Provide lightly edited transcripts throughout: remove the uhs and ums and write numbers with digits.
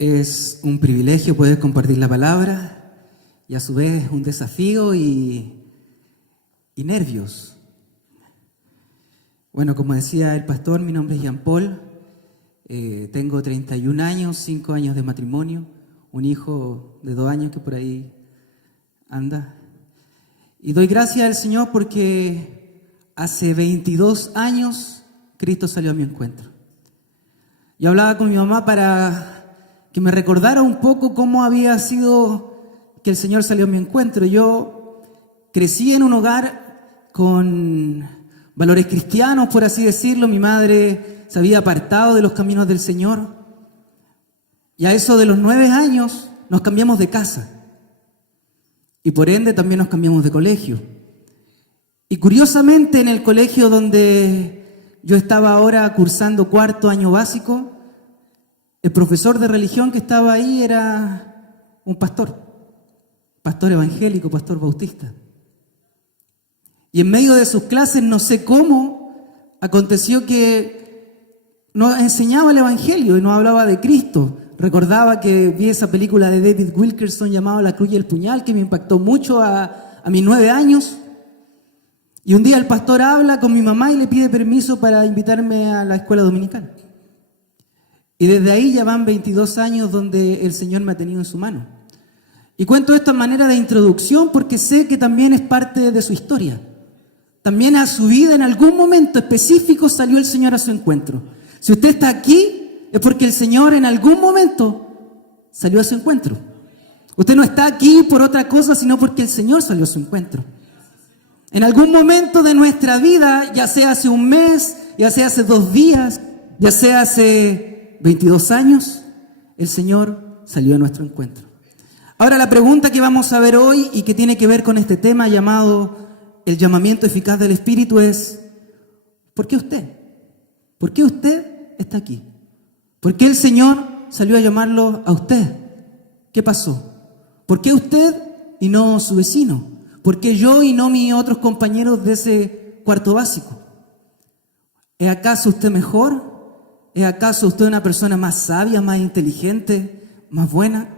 Es un privilegio poder compartir la palabra y a su vez un desafío y nervios. Bueno, como decía el pastor, mi nombre es Jean Paul, tengo 31 años, 5 años de matrimonio, un hijo de 2 años que por ahí anda. Y doy gracias al Señor porque hace 22 años Cristo salió a mi encuentro. Yo hablaba con mi mamá para que me recordara un poco cómo había sido que el Señor salió a mi encuentro. Yo crecí en un hogar con valores cristianos, por así decirlo. Mi madre se había apartado de los caminos del Señor. Y a eso de los 9 años nos cambiamos de casa. Y por ende también nos cambiamos de colegio. Y curiosamente en el colegio donde yo estaba ahora cursando 4º año básico, el profesor de religión que estaba ahí era un pastor evangélico, pastor bautista. Y en medio de sus clases, no sé cómo, aconteció que nos enseñaba el evangelio y nos hablaba de Cristo. Recordaba que vi esa película de David Wilkerson llamada La cruz y el puñal, que me impactó mucho a mis 9 años. Y un día el pastor habla con mi mamá y le pide permiso para invitarme a la escuela dominical. Y desde ahí ya van 22 años donde el Señor me ha tenido en su mano. Y cuento esto a manera de introducción porque sé que también es parte de su historia. También a su vida en algún momento específico salió el Señor a su encuentro. Si usted está aquí es porque el Señor en algún momento salió a su encuentro. Usted no está aquí por otra cosa sino porque el Señor salió a su encuentro. En algún momento de nuestra vida, ya sea hace un mes, ya sea hace 2 días, ya sea hace 22 años, el Señor salió a nuestro encuentro. Ahora la pregunta que vamos a ver hoy y que tiene que ver con este tema llamado el llamamiento eficaz del Espíritu es: ¿por qué usted? ¿Por qué usted está aquí? ¿Por qué el Señor salió a llamarlo a usted? ¿Qué pasó? ¿Por qué usted y no su vecino? ¿Por qué yo y no mis otros compañeros de ese 4º básico? ¿Es acaso usted mejor? ¿Es acaso usted una persona más sabia, más inteligente, más buena?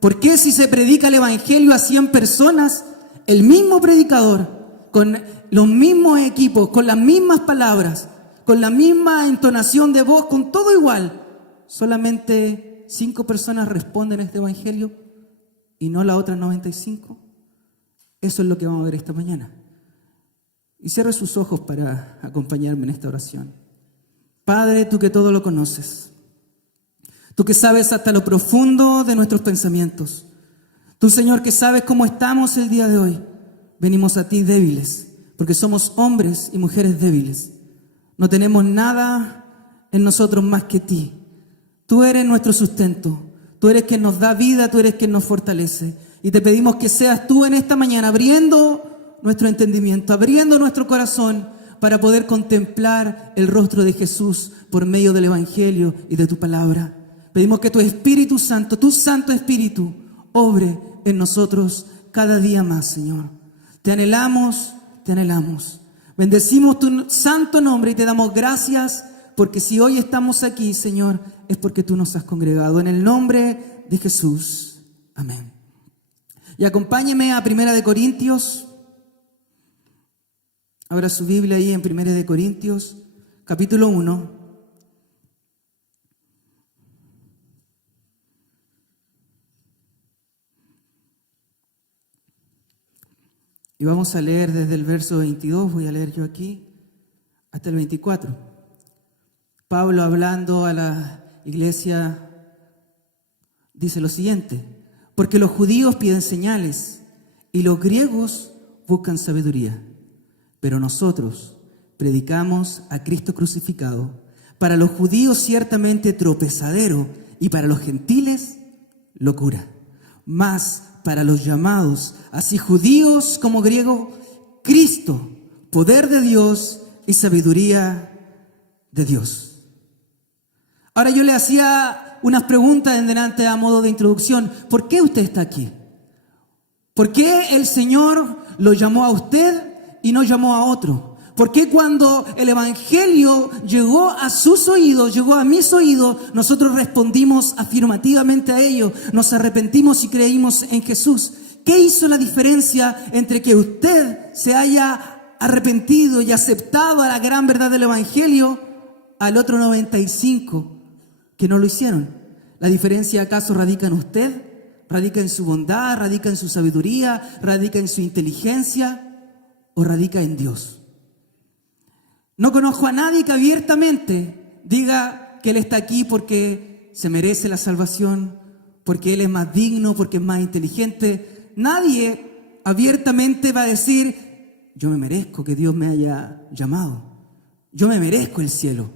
¿Por qué si se predica el evangelio a 100 personas, el mismo predicador, con los mismos equipos, con las mismas palabras, con la misma entonación de voz, con todo igual, solamente 5 personas responden a este evangelio y no las otras 95? Eso es lo que vamos a ver esta mañana. Y cierre sus ojos para acompañarme en esta oración. Padre, tú que todo lo conoces, tú que sabes hasta lo profundo de nuestros pensamientos, tú, Señor, que sabes cómo estamos el día de hoy, venimos a ti débiles, porque somos hombres y mujeres débiles. No tenemos nada en nosotros más que ti. Tú eres nuestro sustento, tú eres quien nos da vida, tú eres quien nos fortalece. Y te pedimos que seas tú en esta mañana abriendo nuestro entendimiento, abriendo nuestro corazón para poder contemplar el rostro de Jesús por medio del Evangelio y de tu palabra. Pedimos que tu Espíritu Santo, tu Santo Espíritu, obre en nosotros cada día más, Señor. Te anhelamos, te anhelamos. Bendecimos tu santo nombre y te damos gracias porque si hoy estamos aquí, Señor, es porque tú nos has congregado. En el nombre de Jesús. Amén. Y acompáñeme a 1 Corintios. Abra su Biblia ahí en 1 Corintios, capítulo 1. Y vamos a leer desde el verso 22, voy a leer yo aquí, hasta el 24. Pablo, hablando a la iglesia, dice lo siguiente: porque los judíos piden señales y los griegos buscan sabiduría. Pero nosotros predicamos a Cristo crucificado, para los judíos ciertamente tropezadero y para los gentiles locura. Mas para los llamados, así judíos como griegos, Cristo, poder de Dios y sabiduría de Dios. Ahora yo le hacía unas preguntas en delante a modo de introducción. ¿Por qué usted está aquí? ¿Por qué el Señor lo llamó a usted y no llamó a otro? ¿Por qué cuando el Evangelio llegó a sus oídos, llegó a mis oídos, nosotros respondimos afirmativamente a ello, nos arrepentimos y creímos en Jesús? ¿Qué hizo la diferencia entre que usted se haya arrepentido y aceptado a la gran verdad del Evangelio al otro 95 que no lo hicieron? ¿La diferencia acaso radica en usted? ¿Radica en su bondad? ¿Radica en su sabiduría? ¿Radica en su inteligencia? ¿O radica en Dios? No conozco a nadie que abiertamente diga que Él está aquí porque se merece la salvación, porque Él es más digno, porque es más inteligente. Nadie abiertamente va a decir: yo me merezco que Dios me haya llamado, yo me merezco el cielo.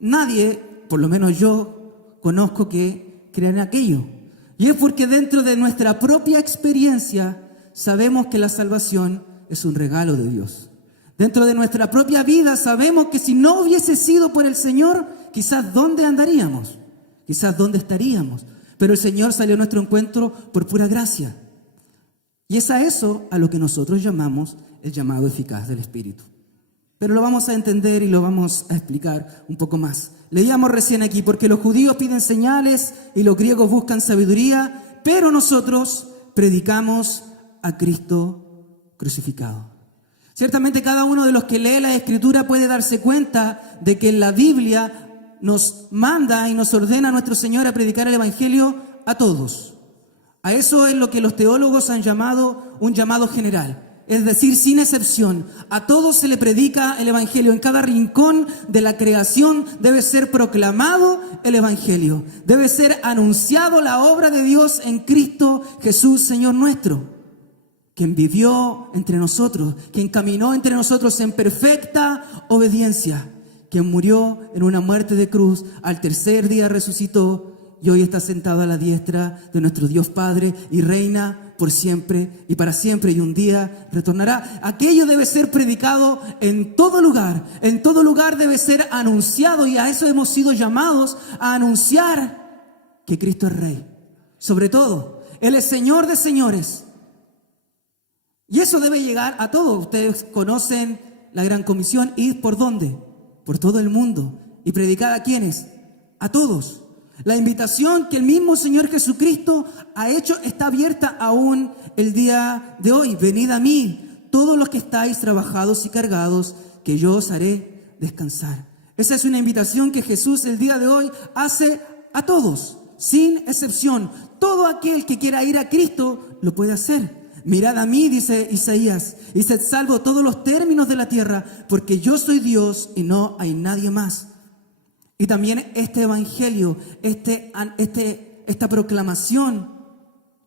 Nadie, por lo menos yo, conozco que crea en aquello. Y es porque dentro de nuestra propia experiencia sabemos que la salvación es un regalo de Dios. Dentro de nuestra propia vida sabemos que si no hubiese sido por el Señor, quizás dónde andaríamos, quizás dónde estaríamos. Pero el Señor salió a nuestro encuentro por pura gracia. Y es a eso a lo que nosotros llamamos el llamado eficaz del Espíritu. Pero lo vamos a entender y lo vamos a explicar un poco más. Leíamos recién aquí: porque los judíos piden señales y los griegos buscan sabiduría, pero nosotros predicamos a Cristo crucificado. Ciertamente cada uno de los que lee la Escritura puede darse cuenta de que en la Biblia nos manda y nos ordena nuestro Señor a predicar el Evangelio a todos. A eso es lo que los teólogos han llamado un llamado general. Es decir, sin excepción, a todos se le predica el Evangelio. En cada rincón de la creación debe ser proclamado el Evangelio. Debe ser anunciado la obra de Dios en Cristo Jesús, Señor nuestro, quien vivió entre nosotros, quien caminó entre nosotros en perfecta obediencia, quien murió en una muerte de cruz, al tercer día resucitó y hoy está sentado a la diestra de nuestro Dios Padre y reina por siempre y para siempre, y un día retornará. Aquello debe ser predicado en todo lugar debe ser anunciado, y a eso hemos sido llamados, a anunciar que Cristo es Rey. Sobre todo, Él es Señor de señores. Y eso debe llegar a todos. Ustedes conocen la gran comisión: ir ¿por dónde? Por todo el mundo. ¿Y predicar a quiénes? A todos. La invitación que el mismo Señor Jesucristo ha hecho está abierta aún el día de hoy. Venid a mí, todos los que estáis trabajados y cargados, que yo os haré descansar. Esa es una invitación que Jesús el día de hoy hace a todos, sin excepción. Todo aquel que quiera ir a Cristo lo puede hacer. Mirad a mí, dice Isaías, y sed salvo todos los términos de la tierra, porque yo soy Dios y no hay nadie más. Y también este evangelio, esta proclamación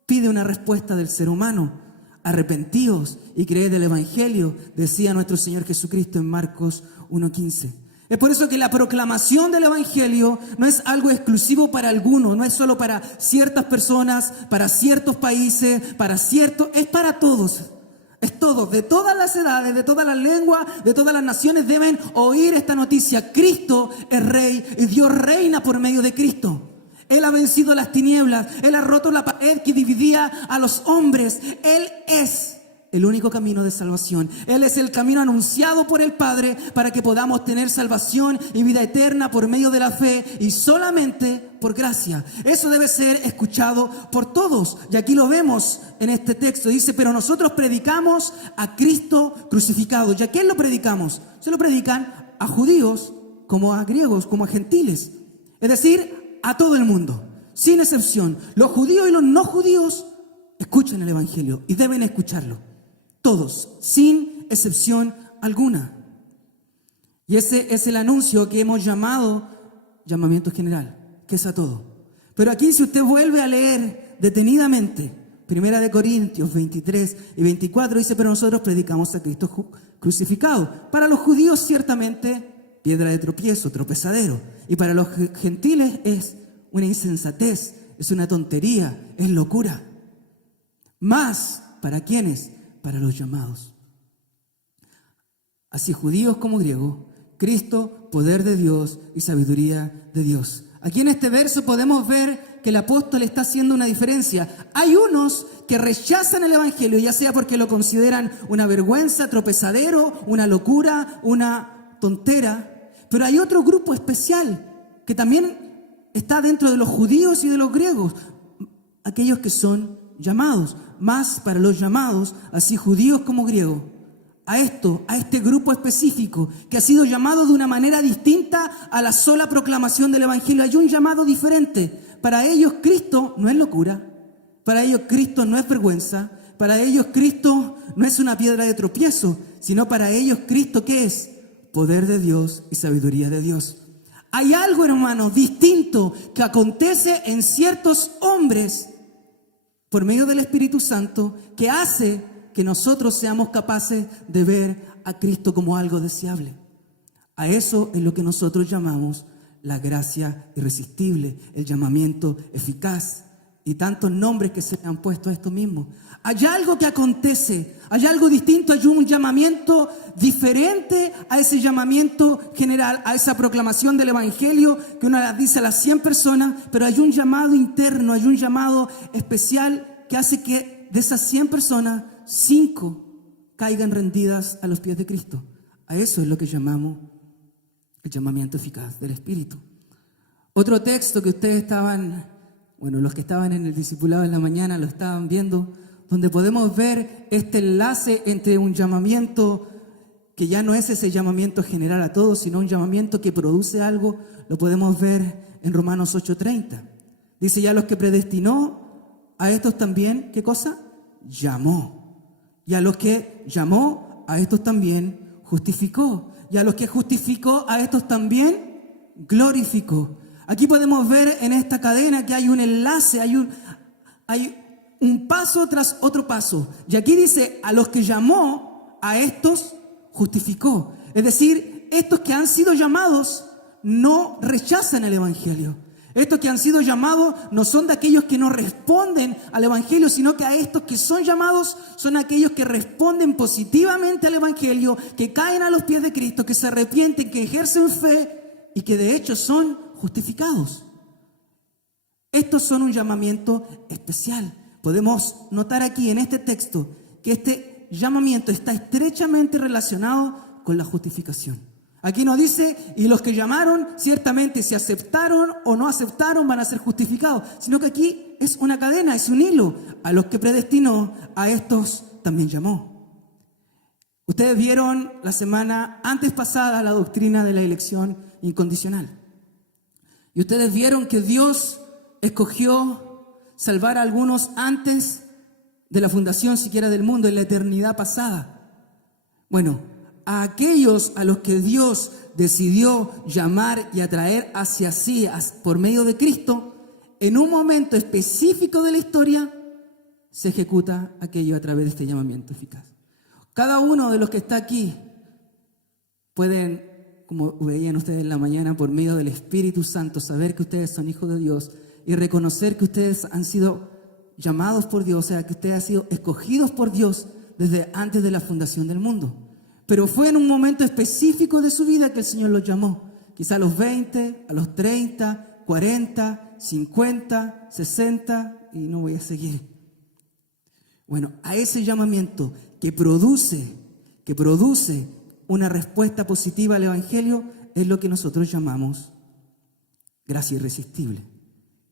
pide una respuesta del ser humano. Arrepentíos y creed el evangelio, decía nuestro Señor Jesucristo en Marcos 1:15. Es por eso que la proclamación del evangelio no es algo exclusivo para algunos, no es solo para ciertas personas, para ciertos países, es para todos. Es todo, de todas las edades, de todas las lenguas, de todas las naciones deben oír esta noticia. Cristo es Rey y Dios reina por medio de Cristo. Él ha vencido las tinieblas, Él ha roto la pared que dividía a los hombres. Él es el único camino de salvación. Él es el camino anunciado por el Padre para que podamos tener salvación y vida eterna por medio de la fe y solamente por gracia. Eso debe ser escuchado por todos. Y aquí lo vemos en este texto. Dice: pero nosotros predicamos a Cristo crucificado. ¿Y a quién lo predicamos? Se lo predican a judíos, como a griegos, como a gentiles. Es decir, a todo el mundo, sin excepción. Los judíos y los no judíos escuchan el evangelio y deben escucharlo. Todos, sin excepción alguna. Y ese es el anuncio que hemos llamado llamamiento general, que es a todo. Pero aquí, si usted vuelve a leer detenidamente, 1 Corintios 23 y 24, dice: pero nosotros predicamos a Cristo crucificado. Para los judíos, ciertamente, piedra de tropiezo, tropezadero. Y para los gentiles es una insensatez, es una tontería, es locura. Más, ¿para quiénes? Para los llamados. Así judíos como griegos, Cristo, poder de Dios y sabiduría de Dios. Aquí en este verso podemos ver que el apóstol está haciendo una diferencia. Hay unos que rechazan el evangelio, ya sea porque lo consideran una vergüenza, tropezadero, una locura, una tontera. Pero hay otro grupo especial que también está dentro de los judíos y de los griegos, aquellos que son llamados, más para los llamados, así judíos como griegos. A este grupo específico que ha sido llamado de una manera distinta a la sola proclamación del evangelio. Hay un llamado diferente. Para ellos Cristo no es locura, para ellos Cristo no es vergüenza, para ellos Cristo no es una piedra de tropiezo, sino para ellos Cristo, ¿qué es? Poder de Dios y sabiduría de Dios. Hay algo, hermanos, distinto que acontece en ciertos hombres por medio del Espíritu Santo que hace que nosotros seamos capaces de ver a Cristo como algo deseable. A eso es lo que nosotros llamamos la gracia irresistible, el llamamiento eficaz y tantos nombres que se han puesto a esto mismo. Hay algo que acontece, hay algo distinto, hay un llamamiento diferente a ese llamamiento general, a esa proclamación del evangelio que uno dice a las 100 personas, pero hay un llamado interno, hay un llamado especial que hace que de esas 100 personas 5 caigan rendidas a los pies de Cristo. A eso es lo que llamamos el llamamiento eficaz del Espíritu. Otro texto que ustedes los que estaban en el discipulado en la mañana lo estaban viendo, donde podemos ver este enlace entre un llamamiento que ya no es ese llamamiento general a todos, sino un llamamiento que produce algo. Lo podemos ver en Romanos 8:30. Dice: ya los que predestinó, a estos también, ¿qué cosa? Llamó. Y a los que llamó, a estos también justificó. Y a los que justificó, a estos también glorificó. Aquí podemos ver en esta cadena que hay un enlace, hay un paso tras otro paso. Y aquí dice: a los que llamó, a estos justificó. Es decir, estos que han sido llamados no rechazan el evangelio. Estos que han sido llamados no son de aquellos que no responden al evangelio, sino que a estos que son llamados son aquellos que responden positivamente al evangelio, que caen a los pies de Cristo, que se arrepienten, que ejercen fe y que de hecho son justificados. Estos son un llamamiento especial. Podemos notar aquí en este texto que este llamamiento está estrechamente relacionado con la justificación. Aquí no dice: y los que llamaron, ciertamente si aceptaron o no aceptaron van a ser justificados, sino que aquí es una cadena, es un hilo. A los que predestinó, a estos también llamó. Ustedes vieron la semana antes pasada la doctrina de la elección incondicional. Y ustedes vieron que Dios escogió salvar a algunos antes de la fundación siquiera del mundo, en la eternidad pasada. Bueno, a aquellos a los que Dios decidió llamar y atraer hacia sí por medio de Cristo, en un momento específico de la historia, se ejecuta aquello a través de este llamamiento eficaz. Cada uno de los que está aquí pueden, como veían ustedes en la mañana, por medio del Espíritu Santo, saber que ustedes son hijos de Dios y reconocer que ustedes han sido llamados por Dios, o sea, que ustedes han sido escogidos por Dios desde antes de la fundación del mundo. Pero fue en un momento específico de su vida que el Señor los llamó. Quizá a los 20, a los 30, 40, 50, 60 y no voy a seguir. Bueno, a ese llamamiento que produce una respuesta positiva al Evangelio es lo que nosotros llamamos gracia irresistible,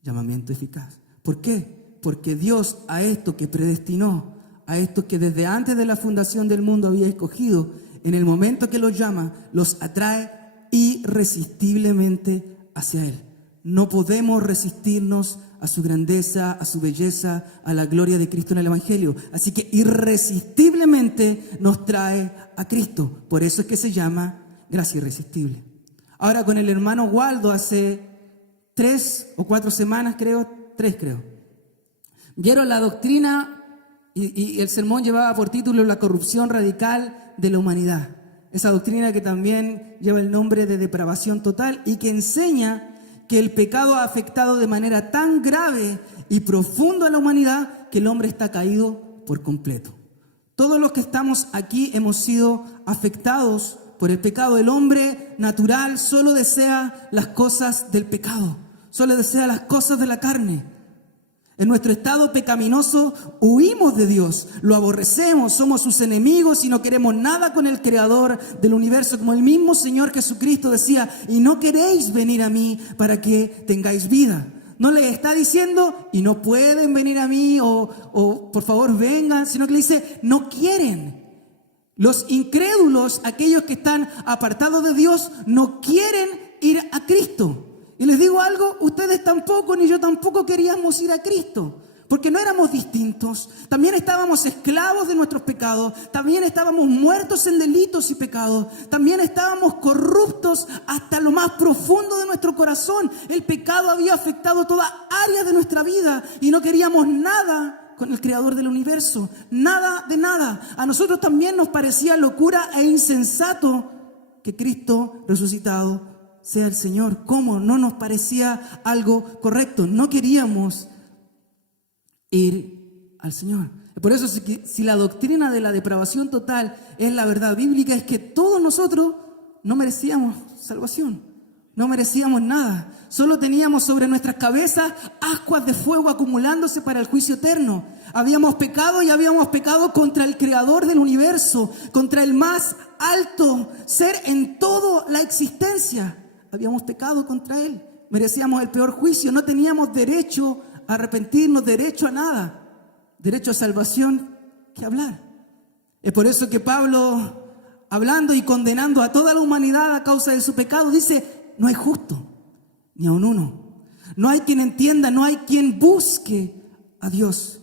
llamamiento eficaz. ¿Por qué? Porque Dios a esto que predestinó, a estos que desde antes de la fundación del mundo había escogido, en el momento que los llama, los atrae irresistiblemente hacia Él. No podemos resistirnos a su grandeza, a su belleza, a la gloria de Cristo en el Evangelio. Así que irresistiblemente nos trae a Cristo. Por eso es que se llama gracia irresistible. Ahora con el hermano Waldo hace 3 o 4 semanas, tres creo. Vieron la doctrina y el sermón llevaba por título La corrupción radical de la humanidad. Esa doctrina que también lleva el nombre de depravación total y que enseña que el pecado ha afectado de manera tan grave y profunda a la humanidad que el hombre está caído por completo. Todos los que estamos aquí hemos sido afectados por el pecado. El hombre natural solo desea las cosas del pecado. solo desea las cosas de la carne. En nuestro estado pecaminoso huimos de Dios, lo aborrecemos, somos sus enemigos y no queremos nada con el Creador del universo, como el mismo Señor Jesucristo decía, y no queréis venir a mí para que tengáis vida. No le está diciendo, y no pueden venir a mí, o por favor vengan, sino que le dice, no quieren. Los incrédulos, aquellos que están apartados de Dios, no quieren ir a Cristo. Y les digo algo, ustedes tampoco, ni yo tampoco queríamos ir a Cristo, porque no éramos distintos. También estábamos esclavos de nuestros pecados, también estábamos muertos en delitos y pecados, también estábamos corruptos hasta lo más profundo de nuestro corazón. El pecado había afectado toda área de nuestra vida y no queríamos nada con el Creador del universo, nada de nada. A nosotros también nos parecía locura e insensato que Cristo resucitado sea el Señor. ¿Cómo? No nos parecía algo correcto. No queríamos ir al Señor. Por eso, si la doctrina de la depravación total es la verdad bíblica, es que todos nosotros no merecíamos salvación. No merecíamos nada. Solo teníamos sobre nuestras cabezas ascuas de fuego acumulándose para el juicio eterno. Habíamos pecado y habíamos pecado contra el Creador del universo, contra el más alto ser en toda la existencia. Habíamos pecado contra Él, merecíamos el peor juicio, no teníamos derecho a arrepentirnos, derecho a nada, derecho a salvación que hablar. Es por eso que Pablo, hablando y condenando a toda la humanidad a causa de su pecado, dice, no hay justo, ni aun uno. No hay quien entienda, no hay quien busque a Dios.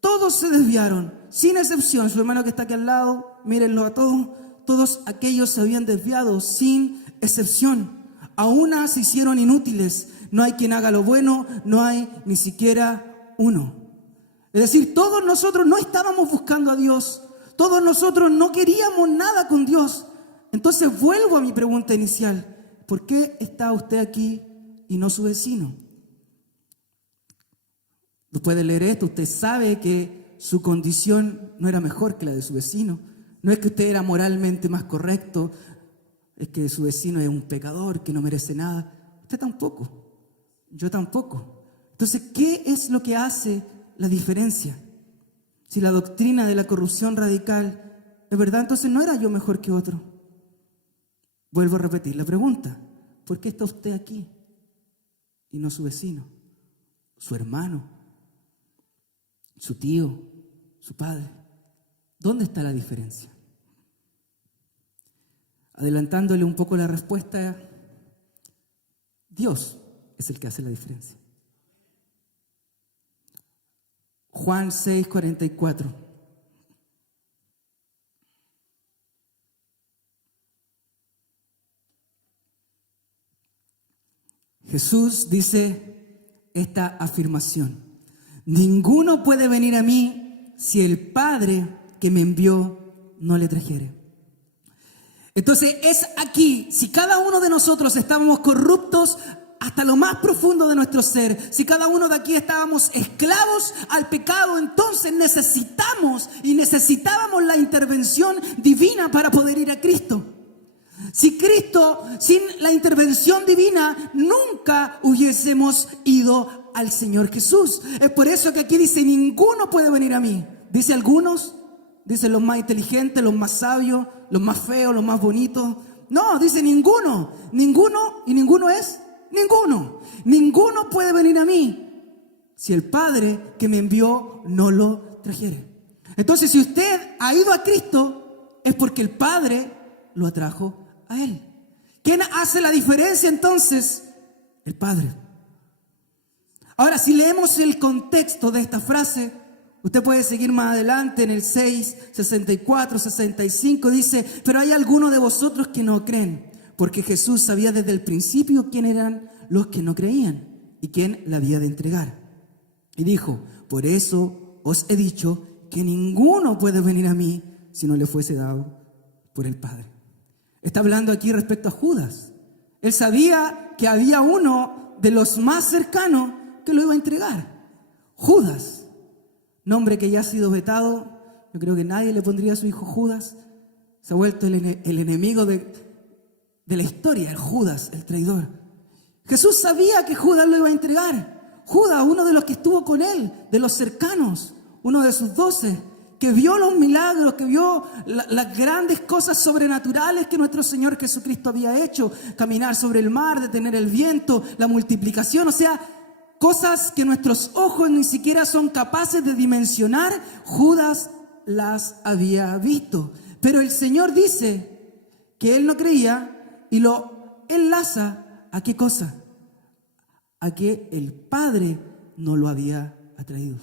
Todos se desviaron, sin excepción. Su hermano que está aquí al lado, mírenlo a todos. Todos aquellos se habían desviado, sin excepción. A una se hicieron inútiles. No hay quien haga lo bueno, no hay ni siquiera uno. Es decir, todos nosotros no estábamos buscando a Dios. Todos nosotros no queríamos nada con Dios. Entonces vuelvo a mi pregunta inicial. ¿Por qué está usted aquí y no su vecino? Después de leer esto, usted sabe que su condición no era mejor que la de su vecino. No es que usted era moralmente más correcto, es que su vecino es un pecador que no merece nada. Usted tampoco, yo tampoco. Entonces, ¿qué es lo que hace la diferencia? Si la doctrina de la corrupción radical es verdad, entonces no era yo mejor que otro. Vuelvo a repetir la pregunta. ¿Por qué está usted aquí y no su vecino, su hermano, su tío, su padre? ¿Dónde está la diferencia? Adelantándole un poco la respuesta, Dios es el que hace la diferencia. Juan 6:44. Jesús dice esta afirmación: ninguno puede venir a mí si el Padre que me envió no le trajere. Entonces es aquí, si cada uno de nosotros estábamos corruptos hasta lo más profundo de nuestro ser, si cada uno de aquí estábamos esclavos al pecado, entonces necesitábamos la intervención divina para poder ir a Cristo. Si Cristo, sin la intervención divina, nunca hubiésemos ido al Señor Jesús. Es por eso que aquí dice, ninguno puede venir a mí. Dice algunos, dicen los más inteligentes, los más sabios, los más feos, los más bonitos. No, dice ninguno. Ninguno, y ninguno es ninguno. Ninguno puede venir a mí si el Padre que me envió no lo trajere. Entonces, si usted ha ido a Cristo, es porque el Padre lo atrajo a Él. ¿Quién hace la diferencia entonces? El Padre. Ahora, si leemos el contexto de esta frase, usted puede seguir más adelante en el 6, 64, 65, dice, pero hay algunos de vosotros que no creen, porque Jesús sabía desde el principio quién eran los que no creían y quién la había de entregar. Y dijo, por eso os he dicho que ninguno puede venir a mí si no le fuese dado por el Padre. Está hablando aquí respecto a Judas. Él sabía que había uno de los más cercanos que lo iba a entregar. Judas, nombre que ya ha sido vetado. Yo creo que nadie le pondría a su hijo Judas. Se ha vuelto el enemigo de la historia, el Judas, el traidor. Jesús sabía que Judas lo iba a entregar. Judas, uno de los que estuvo con él, de los cercanos, uno de sus 12, que vio los milagros, que vio las grandes cosas sobrenaturales que nuestro Señor Jesucristo había hecho, caminar sobre el mar, detener el viento, la multiplicación, o sea, cosas que nuestros ojos ni siquiera son capaces de dimensionar. Judas las había visto. Pero el Señor dice que él no creía y lo enlaza ¿a qué cosa? A que el Padre no lo había atraído.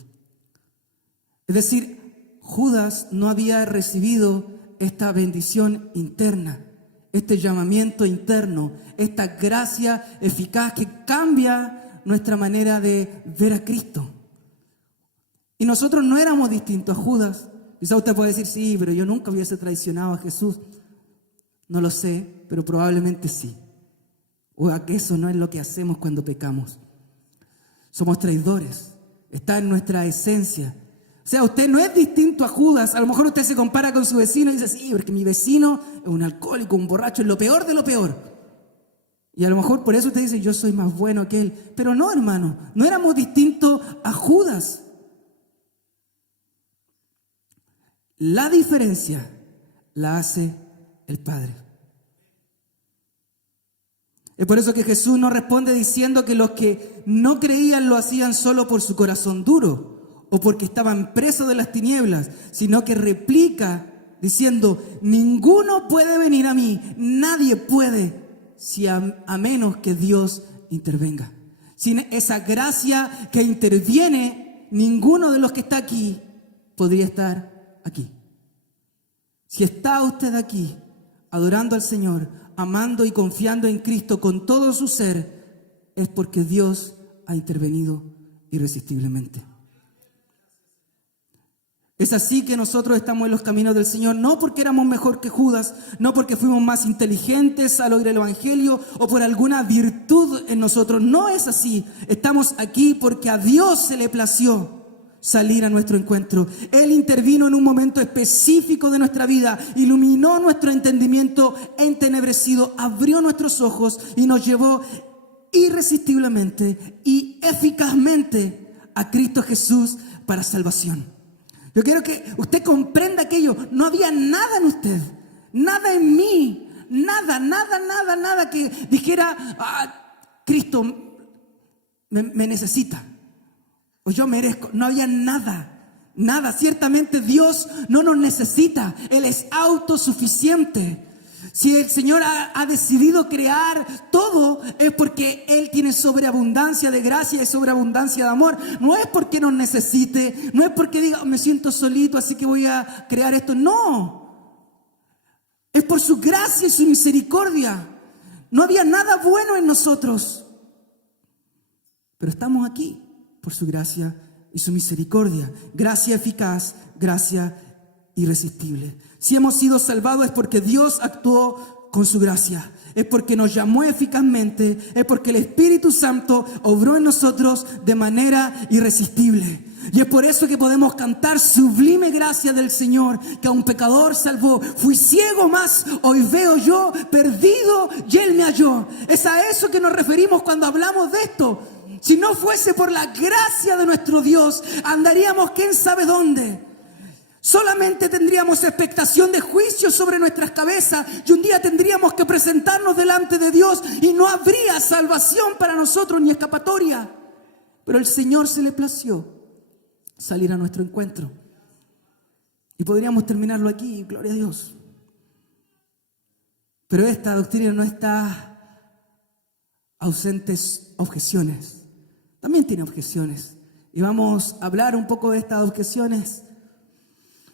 Es decir, Judas no había recibido esta bendición interna, este llamamiento interno, esta gracia eficaz que cambia nuestra manera de ver a Cristo. Y nosotros no éramos distintos a Judas. Quizá usted puede decir, sí, pero yo nunca hubiese traicionado a Jesús. No lo sé, pero probablemente sí. O a que eso no es lo que hacemos cuando pecamos. Somos traidores. Está en nuestra esencia. O sea, usted no es distinto a Judas. A lo mejor usted se compara con su vecino y dice, sí, porque mi vecino es un alcohólico, un borracho, es lo peor de lo peor. Y a lo mejor por eso usted dice, yo soy más bueno que él. Pero no, hermano, no éramos distintos a Judas. La diferencia la hace el Padre. Es por eso que Jesús nos responde diciendo que los que no creían lo hacían solo por su corazón duro o porque estaban presos de las tinieblas, sino que replica diciendo, ninguno puede venir a mí, nadie puede, si a menos que Dios intervenga. Sin esa gracia que interviene, ninguno de los que está aquí podría estar aquí. Si está usted aquí, adorando al Señor, amando y confiando en Cristo con todo su ser, es porque Dios ha intervenido irresistiblemente. Es así que nosotros estamos en los caminos del Señor, no porque éramos mejor que Judas, no porque fuimos más inteligentes al oír el Evangelio o por alguna virtud en nosotros. No es así. Estamos aquí porque a Dios se le plació salir a nuestro encuentro. Él intervino en un momento específico de nuestra vida, iluminó nuestro entendimiento entenebrecido, abrió nuestros ojos y nos llevó irresistiblemente y eficazmente a Cristo Jesús para salvación. Yo quiero que usted comprenda aquello. No había nada en usted, nada en mí, nada que dijera, Cristo me necesita o yo merezco. No había nada. Ciertamente Dios no nos necesita. Él es autosuficiente. Si el Señor ha decidido crear todo, es porque Él tiene sobreabundancia de gracia y sobreabundancia de amor. No es porque nos necesite, no es porque diga, me siento solito, así que voy a crear esto. No, es por su gracia y su misericordia. No había nada bueno en nosotros, pero estamos aquí por su gracia y su misericordia. Gracia eficaz, gracia irresistible. Si hemos sido salvados es porque Dios actuó con su gracia, es porque nos llamó eficazmente, es porque el Espíritu Santo obró en nosotros de manera irresistible. Y es por eso que podemos cantar sublime gracia del Señor, que a un pecador salvó. Fui ciego, mas hoy veo yo, perdido y Él me halló. Es a eso que nos referimos cuando hablamos de esto. Si no fuese por la gracia de nuestro Dios, andaríamos quién sabe dónde. Solamente tendríamos expectación de juicio sobre nuestras cabezas y un día tendríamos que presentarnos delante de Dios y no habría salvación para nosotros ni escapatoria. Pero el Señor se le plació salir a nuestro encuentro. Y podríamos terminarlo aquí, gloria a Dios. Pero esta doctrina no está ausentes objeciones. También tiene objeciones. Y vamos a hablar un poco de estas objeciones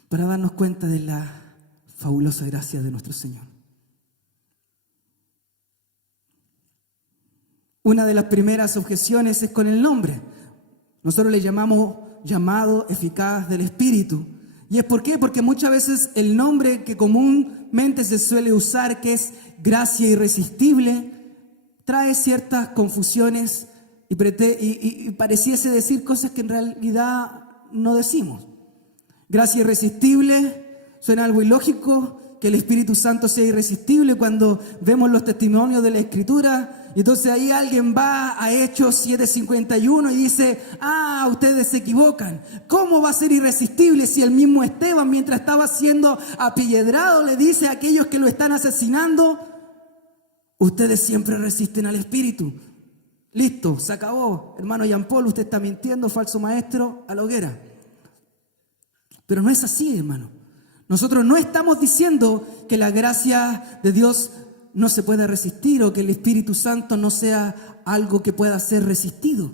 para darnos cuenta de la fabulosa gracia de nuestro Señor. Una de las primeras objeciones es con el nombre. Nosotros le llamamos llamado eficaz del Espíritu. ¿Y es por qué? Porque muchas veces el nombre que comúnmente se suele usar, que es gracia irresistible, trae ciertas confusiones y pareciese decir cosas que en realidad no decimos. Gracia irresistible, suena algo ilógico, que el Espíritu Santo sea irresistible cuando vemos los testimonios de la Escritura. Y entonces ahí alguien va a Hechos 7:51 y dice, ustedes se equivocan. ¿Cómo va a ser irresistible si el mismo Esteban, mientras estaba siendo apedreado, le dice a aquellos que lo están asesinando, ustedes siempre resisten al Espíritu? Listo, se acabó. Hermano Jean Paul, usted está mintiendo, falso maestro, a la hoguera. Pero no es así, hermano. Nosotros no estamos diciendo que la gracia de Dios no se pueda resistir o que el Espíritu Santo no sea algo que pueda ser resistido.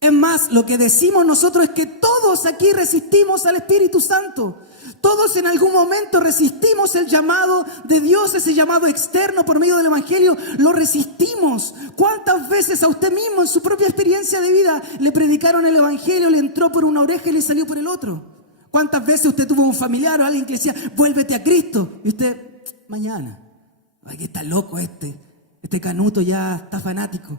Es más, lo que decimos nosotros es que todos aquí resistimos al Espíritu Santo. Todos en algún momento resistimos el llamado de Dios, ese llamado externo por medio del Evangelio, lo resistimos. ¿Cuántas veces a usted mismo en su propia experiencia de vida le predicaron el Evangelio, le entró por una oreja y le salió por el otro? ¿Cuántas veces usted tuvo un familiar o alguien que decía, vuélvete a Cristo? Y usted, mañana. Ay, que está loco este canuto ya está fanático.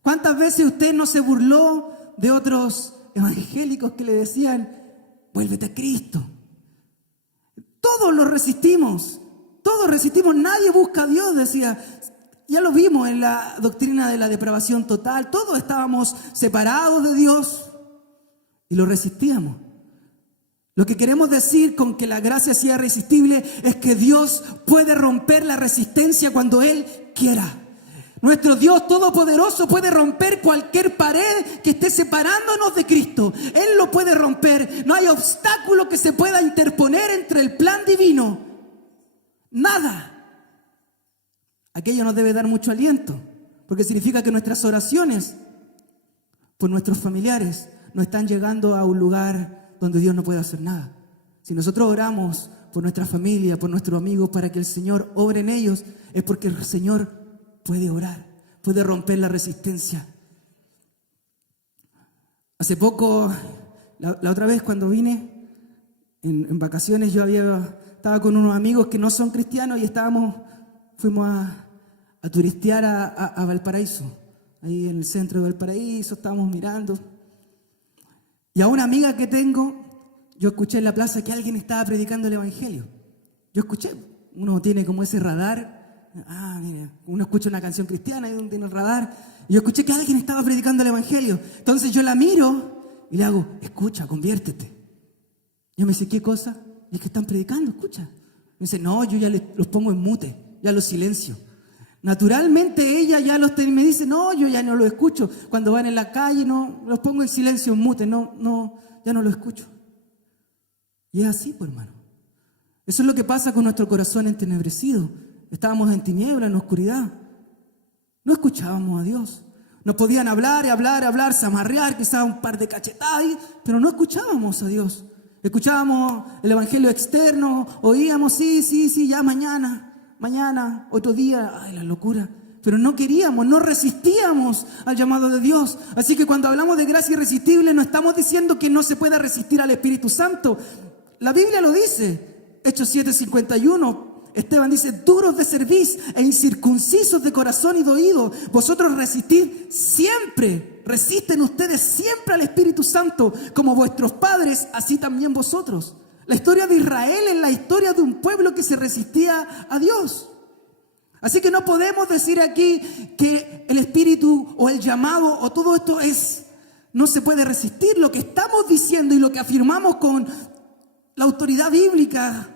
¿Cuántas veces usted no se burló de otros evangélicos que le decían, vuélvete a Cristo? Todos lo resistimos, nadie busca a Dios, decía. Ya lo vimos en la doctrina de la depravación total, todos estábamos separados de Dios y lo resistíamos. Lo que queremos decir con que la gracia sea irresistible es que Dios puede romper la resistencia cuando Él quiera. Nuestro Dios todopoderoso puede romper cualquier pared que esté separándonos de Cristo. Él lo puede romper. No hay obstáculo que se pueda interponer entre el plan divino. Nada. Aquello nos debe dar mucho aliento, porque significa que nuestras oraciones por nuestros familiares no están llegando a un lugar donde Dios no puede hacer nada. Si nosotros oramos por nuestra familia, por nuestros amigos, para que el Señor obre en ellos, es porque el Señor puede orar, puede romper la resistencia. Hace poco, la otra vez cuando vine en vacaciones, estaba con unos amigos que no son cristianos y fuimos a turistear a Valparaíso. Ahí en el centro de Valparaíso estábamos mirando. Y a una amiga que tengo, yo escuché en la plaza que alguien estaba predicando el Evangelio. Yo escuché, uno tiene como ese radar. Mira, uno escucha una canción cristiana y uno tiene el radar. Y yo escuché que alguien estaba predicando el Evangelio. Entonces yo la miro y le hago, escucha, conviértete. Yo me dice, ¿qué cosa? Y es que están predicando, escucha. Me dice, no, yo ya los pongo en mute, ya los silencio. Naturalmente ella ya me dice, no, yo ya no lo escucho. Cuando van en la calle, no, los pongo en silencio, en mute, ya no lo escucho. Y es así, pues, hermano. Eso es lo que pasa con nuestro corazón entenebrecido. Estábamos en tiniebla, en oscuridad. No escuchábamos a Dios. Nos podían hablar, zamarrear, quizás un par de cachetadas, pero no escuchábamos a Dios. Escuchábamos el evangelio externo, oíamos, sí, ya mañana, otro día, la locura. Pero no queríamos, no resistíamos al llamado de Dios. Así que cuando hablamos de gracia irresistible, no estamos diciendo que no se pueda resistir al Espíritu Santo. La Biblia lo dice, Hechos 7:51. Esteban dice, duros de cerviz e incircuncisos de corazón y de oído, vosotros resisten ustedes siempre al Espíritu Santo, como vuestros padres, así también vosotros. La historia de Israel es la historia de un pueblo que se resistía a Dios. Así que no podemos decir aquí que el Espíritu o el llamado o todo esto no se puede resistir. Lo que estamos diciendo y lo que afirmamos con la autoridad bíblica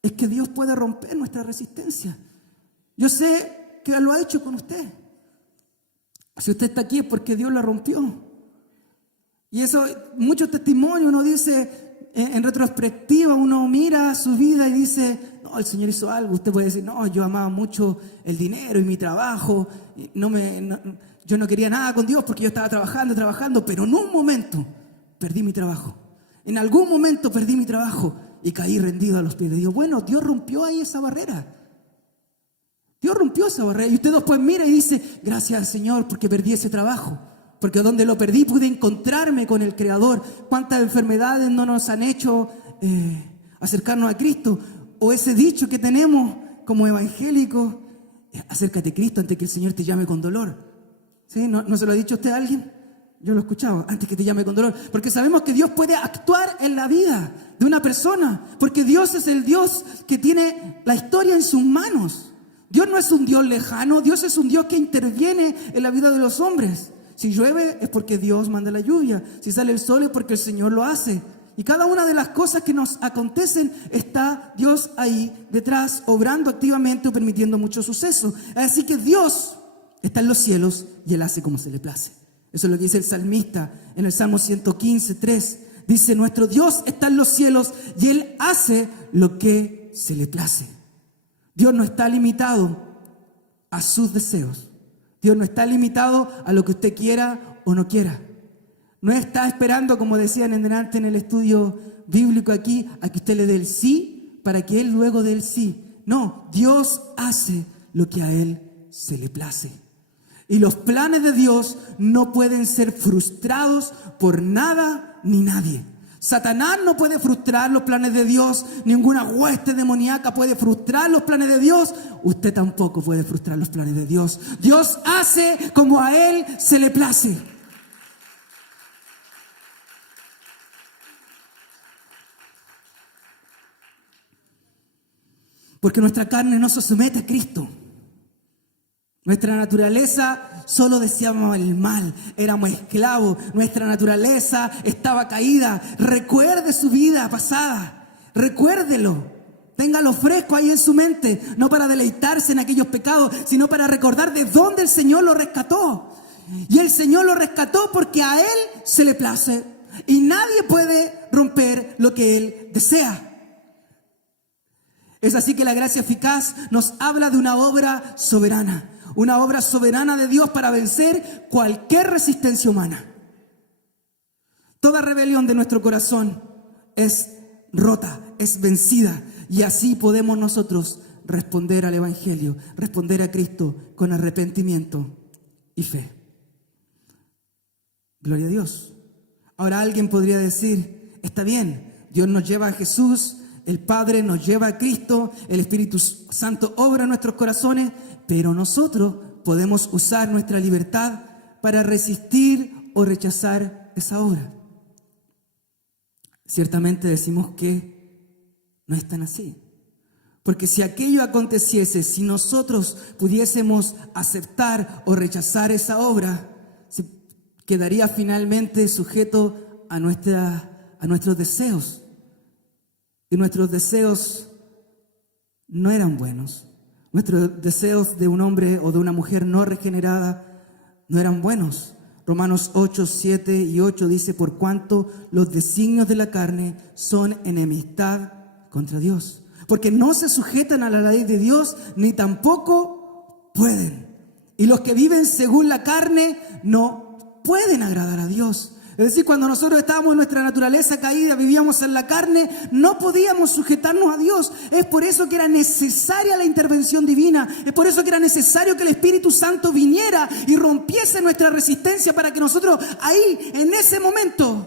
es que Dios puede romper nuestra resistencia. Yo sé que lo ha hecho con usted. Si usted está aquí es porque Dios la rompió. Y eso, muchos testimonios, uno dice, en retrospectiva, uno mira su vida y dice, no, el Señor hizo algo. Usted puede decir, no, yo amaba mucho el dinero y mi trabajo. Yo no quería nada con Dios porque yo estaba trabajando, pero en un momento perdí mi trabajo. En algún momento perdí mi trabajo y caí rendido a los pies de Dios. Bueno, Dios rompió ahí esa barrera. Dios rompió esa barrera. Y usted después mira y dice, gracias Señor porque perdí ese trabajo. Porque donde lo perdí pude encontrarme con el Creador. ¿Cuántas enfermedades no nos han hecho acercarnos a Cristo? O ese dicho que tenemos como evangélicos, acércate a Cristo antes que el Señor te llame con dolor. ¿Sí? ¿No se lo ha dicho usted a alguien? Yo lo he escuchado, antes que te llame con dolor. Porque sabemos que Dios puede actuar en la vida de una persona. Porque Dios es el Dios que tiene la historia en sus manos. Dios no es un Dios lejano, Dios es un Dios que interviene en la vida de los hombres. Si llueve es porque Dios manda la lluvia, si sale el sol es porque el Señor lo hace. Y cada una de las cosas que nos acontecen está Dios ahí detrás, obrando activamente o permitiendo muchos sucesos. Así que Dios está en los cielos y Él hace como se le place. Eso es lo que dice el salmista en el Salmo 115:3. Dice, nuestro Dios está en los cielos y Él hace lo que se le place. Dios no está limitado a sus deseos. Dios no está limitado a lo que usted quiera o no quiera. No está esperando, como decían en delante en el estudio bíblico aquí, a que usted le dé el sí para que Él luego dé el sí. No, Dios hace lo que a Él se le place. Y los planes de Dios no pueden ser frustrados por nada ni nadie. Satanás no puede frustrar los planes de Dios, ninguna hueste demoníaca puede frustrar los planes de Dios, usted tampoco puede frustrar los planes de Dios. Dios hace como a Él se le place. Porque nuestra carne no se somete a Cristo. Nuestra naturaleza solo deseaba el mal, éramos esclavos, nuestra naturaleza estaba caída. Recuerde su vida pasada, recuérdelo, téngalo fresco ahí en su mente, no para deleitarse en aquellos pecados, sino para recordar de dónde el Señor lo rescató. Y el Señor lo rescató porque a Él se le place y nadie puede romper lo que Él desea. Es así que la gracia eficaz nos habla de una obra soberana de Dios para vencer cualquier resistencia humana. Toda rebelión de nuestro corazón es rota, es vencida, y así podemos nosotros responder al Evangelio, responder a Cristo con arrepentimiento y fe. Gloria a Dios. Ahora alguien podría decir, está bien, Dios nos lleva a Jesús, el Padre nos lleva a Cristo, el Espíritu Santo obra en nuestros corazones, pero nosotros podemos usar nuestra libertad para resistir o rechazar esa obra. Ciertamente decimos que no es tan así. Porque si aquello aconteciese, si nosotros pudiésemos aceptar o rechazar esa obra, se quedaría finalmente sujeto a nuestros deseos. Y nuestros deseos no eran buenos. Nuestros deseos de un hombre o de una mujer no regenerada no eran buenos. Romanos 8, 7 y 8 dice, por cuanto los designios de la carne son enemistad contra Dios. Porque no se sujetan a la ley de Dios, ni tampoco pueden. Y los que viven según la carne no pueden agradar a Dios. Es decir, cuando nosotros estábamos en nuestra naturaleza caída, vivíamos en la carne, no podíamos sujetarnos a Dios. Es por eso que era necesaria la intervención divina. Es por eso que era necesario que el Espíritu Santo viniera y rompiese nuestra resistencia para que nosotros ahí, en ese momento,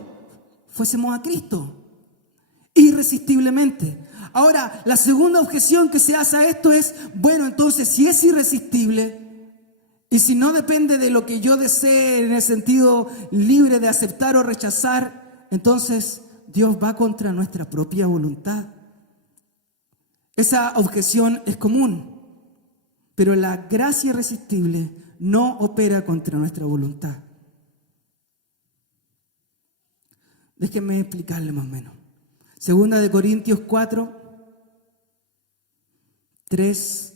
fuésemos a Cristo irresistiblemente. Ahora, la segunda objeción que se hace a esto es, bueno, entonces, si es irresistible, y si no depende de lo que yo desee en el sentido libre de aceptar o rechazar, entonces Dios va contra nuestra propia voluntad. Esa objeción es común, pero la gracia irresistible no opera contra nuestra voluntad. Déjenme explicarle más o menos. Segunda de Corintios 4, 3,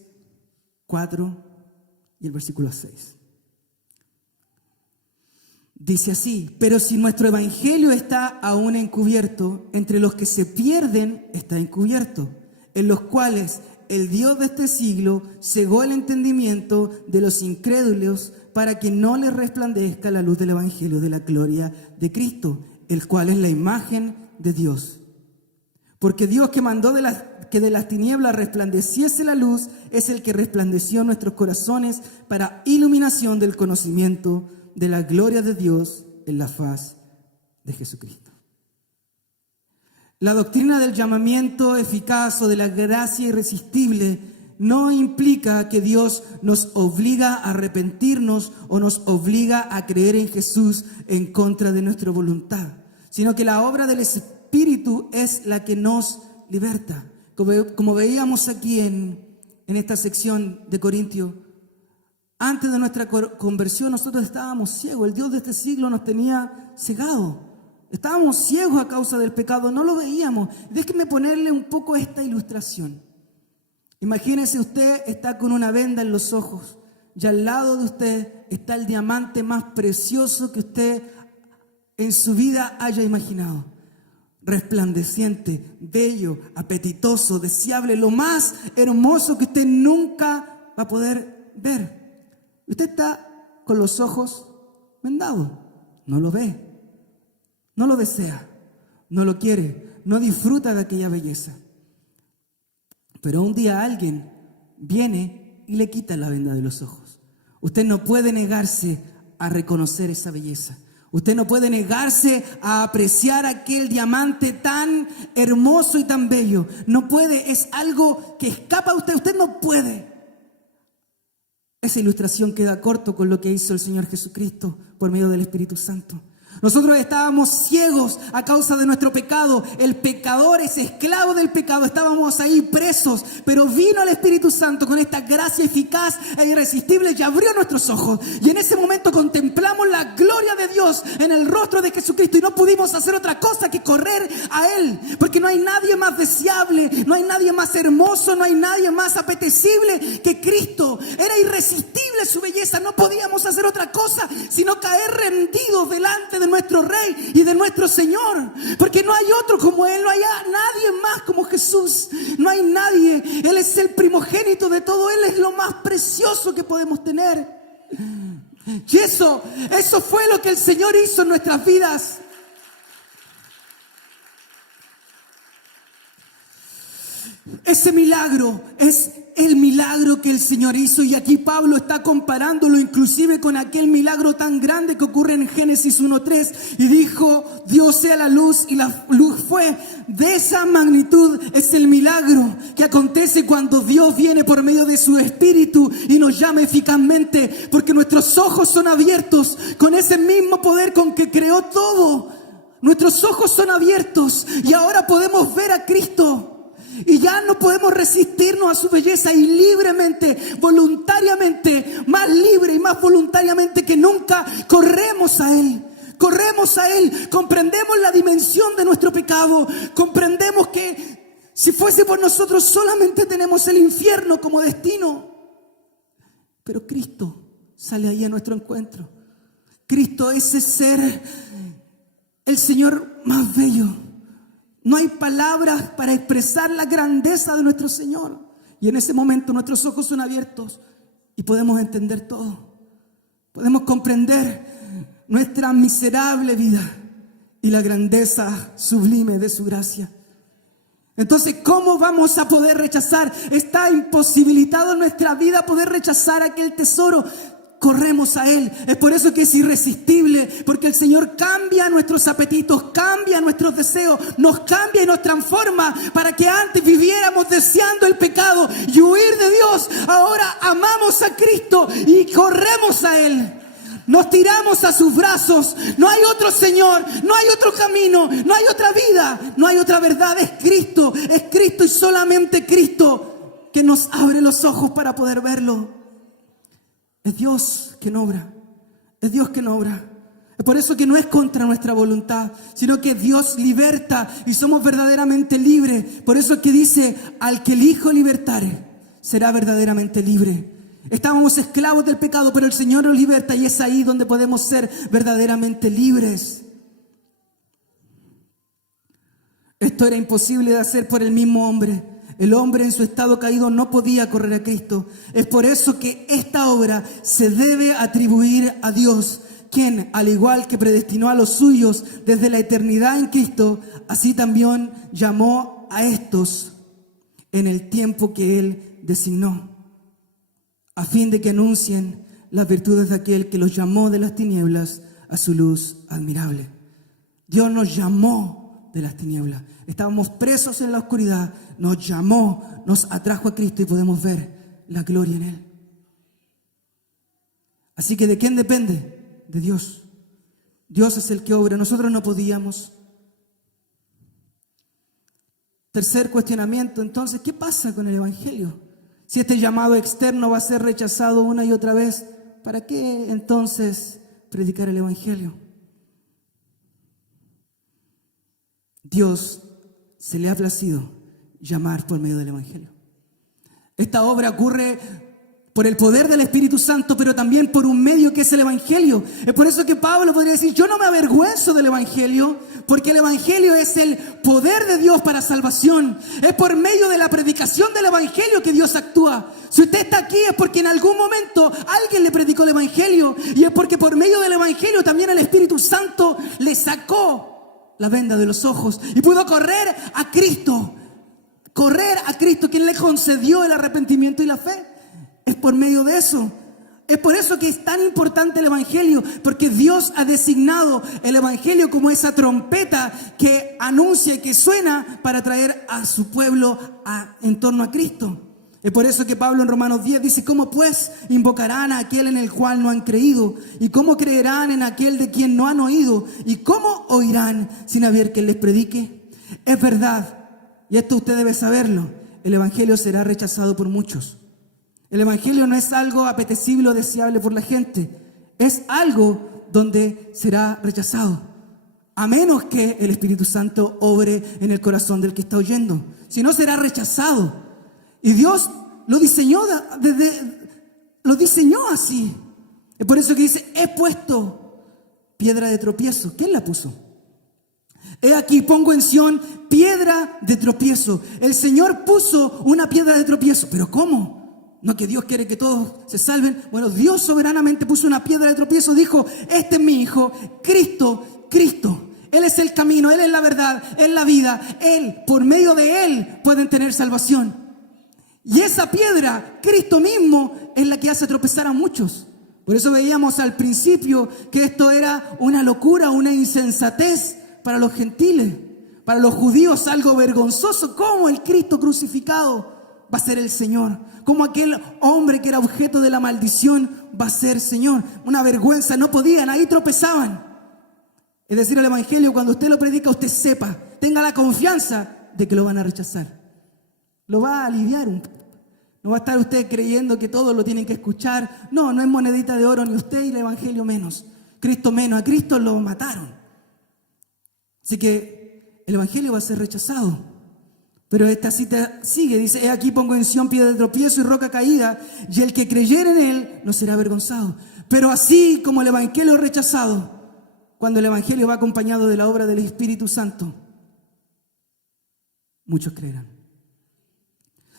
4 y el versículo 6. Dice así, pero si nuestro evangelio está aún encubierto, entre los que se pierden está encubierto, en los cuales el Dios de este siglo cegó el entendimiento de los incrédulos para que no les resplandezca la luz del evangelio de la gloria de Cristo, el cual es la imagen de Dios. Porque Dios que mandó que de las tinieblas resplandeciese la luz, es el que resplandeció en nuestros corazones para iluminación del conocimiento de la gloria de Dios en la faz de Jesucristo. La doctrina del llamamiento eficaz o de la gracia irresistible no implica que Dios nos obliga a arrepentirnos o nos obliga a creer en Jesús en contra de nuestra voluntad, sino que la obra del Espíritu es la que nos liberta. Como veíamos aquí en en esta sección de Corintios. Antes de nuestra conversión nosotros estábamos ciegos. El Dios de este siglo nos tenía cegados. Estábamos ciegos a causa del pecado, no lo veíamos. Déjeme ponerle un poco esta ilustración. Imagínese usted está con una venda en los ojos y al lado de usted está el diamante más precioso que usted en su vida haya imaginado. Resplandeciente, bello, apetitoso, deseable, lo más hermoso que usted nunca va a poder ver. Usted está con los ojos vendados, no lo ve, no lo desea, no lo quiere, no disfruta de aquella belleza. Pero un día alguien viene y le quita la venda de los ojos. Usted no puede negarse a reconocer esa belleza. Usted no puede negarse a apreciar aquel diamante tan hermoso y tan bello. No puede, es algo que escapa a usted. Usted no puede. Esa ilustración queda corto con lo que hizo el Señor Jesucristo por medio del Espíritu Santo. Nosotros estábamos ciegos a causa de nuestro pecado. El pecador es esclavo del pecado. Estábamos ahí presos. Pero vino el Espíritu Santo con esta gracia eficaz e irresistible y abrió nuestros ojos. Y en ese momento contemplamos la gloria de Dios en el rostro de Jesucristo. Y no pudimos hacer otra cosa que correr a Él. Porque no hay nadie más deseable, no hay nadie más hermoso, no hay nadie más apetecible que Cristo. Era irresistible su belleza. No podíamos hacer otra cosa sino caer rendidos delante de nuestro Rey y de nuestro Señor, porque no hay otro como Él, no hay nadie más como Jesús, no hay nadie. Él es el primogénito de todo, Él es lo más precioso que podemos tener. Y eso fue lo que el Señor hizo en nuestras vidas. Ese milagro es el milagro que el Señor hizo, y aquí Pablo está comparándolo inclusive con aquel milagro tan grande que ocurre en Génesis 1:3, y dijo: Dios sea la luz, y la luz fue. De esa magnitud es el milagro que acontece cuando Dios viene por medio de su Espíritu y nos llama eficazmente, porque nuestros ojos son abiertos con ese mismo poder con que creó todo. Nuestros ojos son abiertos y ahora podemos ver a Cristo. Y ya no podemos resistirnos a su belleza, y libremente, voluntariamente, más libre y más voluntariamente que nunca, corremos a Él. Corremos a Él, comprendemos la dimensión de nuestro pecado, comprendemos que si fuese por nosotros solamente tenemos el infierno como destino. Pero Cristo sale ahí a nuestro encuentro. Cristo, ese ser, el Señor más bello. No hay palabras para expresar la grandeza de nuestro Señor. Y en ese momento nuestros ojos son abiertos y podemos entender todo. Podemos comprender nuestra miserable vida y la grandeza sublime de su gracia. Entonces, ¿cómo vamos a poder rechazar? Está imposibilitado en nuestra vida poder rechazar aquel tesoro. Corremos a Él. Es por eso que es irresistible, porque el Señor cambia nuestros apetitos, cambia nuestros deseos, nos cambia y nos transforma. Para que antes viviéramos deseando el pecado y huir de Dios, ahora amamos a Cristo y corremos a Él. Nos tiramos a sus brazos. No hay otro Señor, no hay otro camino, no hay otra vida, no hay otra verdad. Es Cristo y solamente Cristo que nos abre los ojos para poder verlo. Es Dios quien obra, es Dios quien obra. Es por eso que no es contra nuestra voluntad, sino que Dios liberta y somos verdaderamente libres. Por eso que dice: al que el Hijo libertare, será verdaderamente libre. Estábamos esclavos del pecado, pero el Señor nos liberta, y es ahí donde podemos ser verdaderamente libres. Esto era imposible de hacer por el mismo hombre. El hombre en su estado caído no podía correr a Cristo. Es por eso que esta obra se debe atribuir a Dios, quien, al igual que predestinó a los suyos desde la eternidad en Cristo, así también llamó a estos en el tiempo que Él designó, a fin de que anuncien las virtudes de aquel que los llamó de las tinieblas a su luz admirable. Dios nos llamó de las tinieblas. Estábamos presos en la oscuridad, nos llamó, nos atrajo a Cristo y podemos ver la gloria en Él. Así que ¿de quién depende? De Dios. Dios es el que obra, nosotros no podíamos. Tercer cuestionamiento, entonces, ¿qué pasa con el Evangelio? Si este llamado externo va a ser rechazado una y otra vez, ¿para qué entonces predicar el Evangelio? Dios se le ha placido llamar por medio del Evangelio. Esta obra ocurre por el poder del Espíritu Santo, pero también por un medio que es el Evangelio. Es por eso que Pablo podría decir, yo no me avergüenzo del Evangelio, porque el Evangelio es el poder de Dios para salvación. Es por medio de la predicación del Evangelio que Dios actúa. Si usted está aquí es porque en algún momento alguien le predicó el Evangelio, y es porque por medio del Evangelio también el Espíritu Santo le sacó la venda de los ojos y pudo correr a Cristo, quien le concedió el arrepentimiento y la fe. Es por medio de eso. Es por eso que es tan importante el Evangelio, porque Dios ha designado el Evangelio como esa trompeta que anuncia y que suena para traer a su pueblo en torno a Cristo. Es por eso que Pablo en Romanos 10 dice, ¿cómo pues invocarán a aquel en el cual no han creído? ¿Y cómo creerán en aquel de quien no han oído? ¿Y cómo oirán sin haber quien les predique? Es verdad, y esto usted debe saberlo, el Evangelio será rechazado por muchos. El Evangelio no es algo apetecible o deseable por la gente. Es algo donde será rechazado. A menos que el Espíritu Santo obre en el corazón del que está oyendo. Si no, será rechazado. Y Dios lo diseñó así. Es por eso que dice, he puesto piedra de tropiezo. ¿Quién la puso? He aquí pongo en Sión piedra de tropiezo. El Señor puso una piedra de tropiezo. ¿Pero cómo? No que Dios quiere que todos se salven. Bueno, Dios soberanamente puso una piedra de tropiezo. Dijo, este es mi Hijo, Cristo. Él es el camino, Él es la verdad, Él es la vida. Él, por medio de Él, pueden tener salvación. Y esa piedra, Cristo mismo, es la que hace tropezar a muchos. Por eso veíamos al principio que esto era una locura, una insensatez para los gentiles. Para los judíos algo vergonzoso. ¿Cómo el Cristo crucificado va a ser el Señor? Como aquel hombre que era objeto de la maldición va a ser Señor. Una vergüenza, no podían, ahí tropezaban. Es decir, el Evangelio, cuando usted lo predica, usted sepa, tenga la confianza de que lo van a rechazar. Lo va a aliviar un poco. No va a estar usted creyendo que todos lo tienen que escuchar. No, no es monedita de oro ni usted y el Evangelio menos. Cristo menos, a Cristo lo mataron. Así que el Evangelio va a ser rechazado. Pero esta cita sigue, dice, he aquí pongo en Sión piedra de tropiezo y roca caída, y el que creyere en él no será avergonzado. Pero así como el Evangelio es rechazado, cuando el Evangelio va acompañado de la obra del Espíritu Santo, muchos creerán.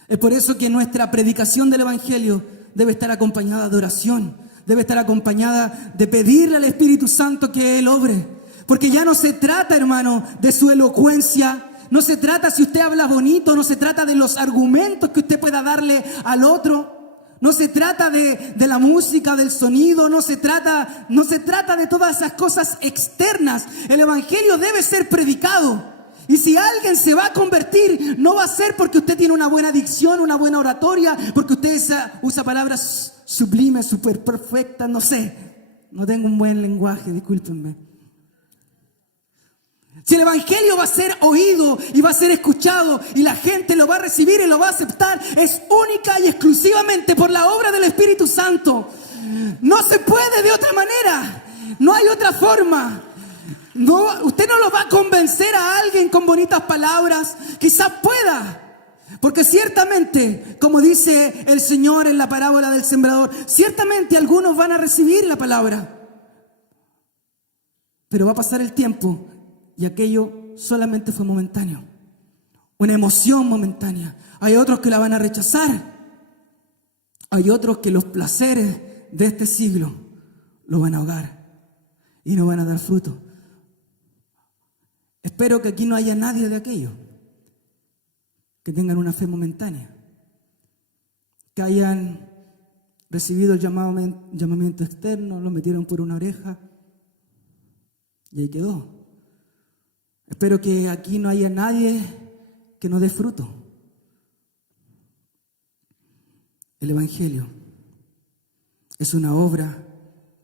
Es por eso que nuestra predicación del Evangelio debe estar acompañada de oración, debe estar acompañada de pedirle al Espíritu Santo que Él obre. Porque ya no se trata, hermano, de su elocuencia. No se trata si usted habla bonito, no se trata de los argumentos que usted pueda darle al otro. No se trata de la música, del sonido, no se trata de todas esas cosas externas. El Evangelio debe ser predicado. Y si alguien se va a convertir, no va a ser porque usted tiene una buena dicción, una buena oratoria, porque usted usa palabras sublimes, súper perfectas, no sé. No tengo un buen lenguaje, discúlpenme. Si el Evangelio va a ser oído y va a ser escuchado y la gente lo va a recibir y lo va a aceptar, es única y exclusivamente por la obra del Espíritu Santo. No se puede de otra manera. No hay otra forma. No, usted no lo va a convencer a alguien con bonitas palabras. Quizás pueda. Porque ciertamente, como dice el Señor en la parábola del sembrador, ciertamente algunos van a recibir la palabra. Pero va a pasar el tiempo y aquello solamente fue momentáneo. Una emoción momentánea. Hay otros que la van a rechazar. Hay otros que los placeres de este siglo lo van a ahogar y no van a dar fruto. Espero que aquí no haya nadie de aquello. Que tengan una fe momentánea. Que hayan recibido el llamamiento externo, lo metieron por una oreja y ahí quedó. Espero que aquí no haya nadie que no dé fruto. El Evangelio es una obra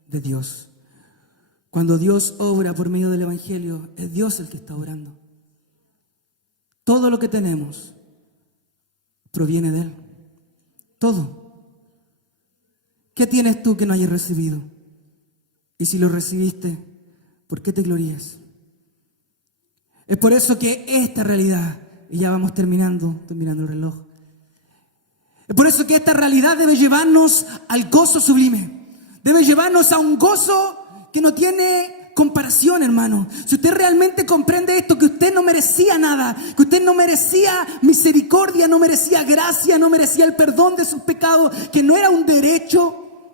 de Dios. Cuando Dios obra por medio del Evangelio, es Dios el que está obrando. Todo lo que tenemos proviene de Él. Todo. ¿Qué tienes tú que no hayas recibido? Y si lo recibiste, ¿por qué te glorías? Es por eso que esta realidad, y ya vamos terminando el reloj, es por eso que esta realidad debe llevarnos al gozo sublime. Debe llevarnos a un gozo que no tiene comparación, hermano. Si usted realmente comprende esto, que usted no merecía nada, que usted no merecía misericordia, no merecía gracia, no merecía el perdón de sus pecados, que no era un derecho,